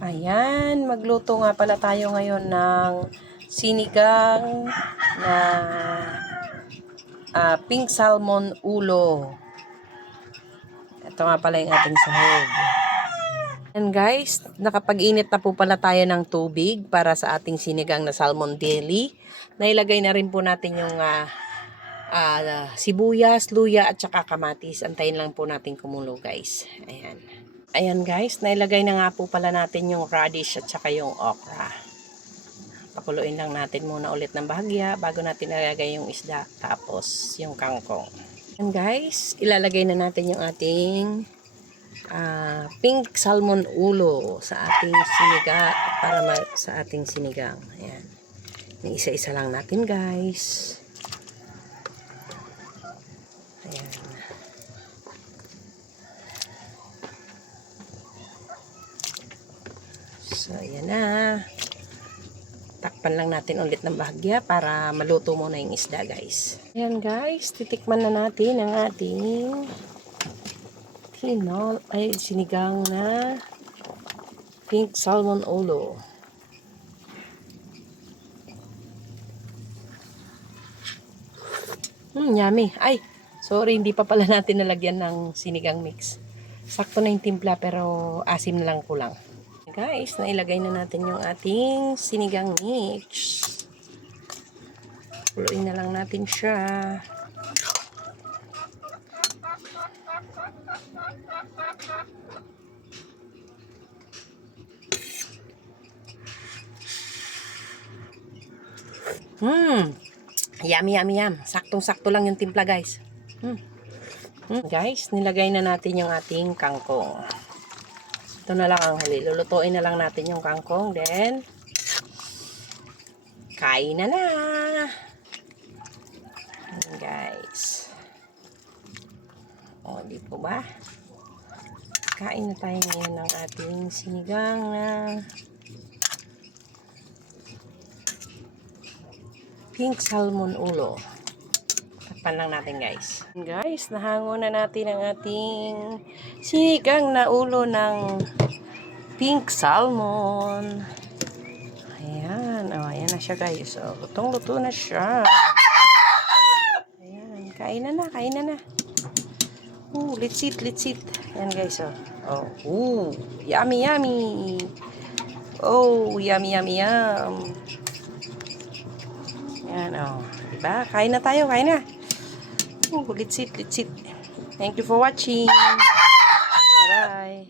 Ayan, magluto nga pala tayo ngayon ng sinigang na ah, pink salmon ulo. Ito nga pala yung ating sahog. And guys, nakapag-init na po pala tayo ng tubig para sa ating sinigang na salmon deli. Nailagay na rin po natin yung ah, ah, sibuyas, luya at saka kamatis. Antayin lang po natin kumulo guys. Ayan. Ayan guys, nailagay na nga po pala natin yung radish at saka yung okra. Pakuluin lang natin muna ulit ng bahagya bago natin ilalagay yung isda tapos yung kangkong. Ayan guys, ilalagay na natin yung ating ah, pink salmon ulo sa ating siniga para sa ating sinigang. Ayan. Isa-isa lang natin guys. So, ayan na. Takpan lang natin ulit ng bahagya para maluto muna yung isda, guys. Ayan, guys. Titikman na natin ang ating tinol, ay sinigang na pink salmon ulo. Hmm, yummy. Ay, sorry, hindi pa pala natin nalagyan ng sinigang mix. Sakto na yung timpla pero asim na lang kulang. Guys, nailagay na natin yung ating sinigang mix. Kuluin na lang natin siya. Hmm. Yummy, yummy, yum. Saktong-sakto lang yung timpla, guys. Hmm. Hmm. Guys, nilagay na natin yung ating kangkong. Ito na lang ang hali. Lulutuin na lang natin yung kangkong. Then, kain na na. Guys. O, di po ba? Kain na tayo ngayon ng ating sinigang na pink salmon ulo. Takpan lang natin guys. Guys, nahango na natin ang ating sinigang na ulo ng pink salmon. Ayan. O, ayan na siya guys. O, lutong-luto na siya. Ayan. Kain na na, kain na na. Ooh, litsit, litsit. Ayan guys, oh. Oh, ooh, yummy, yummy. Oh, yummy, yummy, yum. Yan, oh. Diba? Kain na tayo, kain na. Litsit, litsit. Thank you for watching. Bye-bye.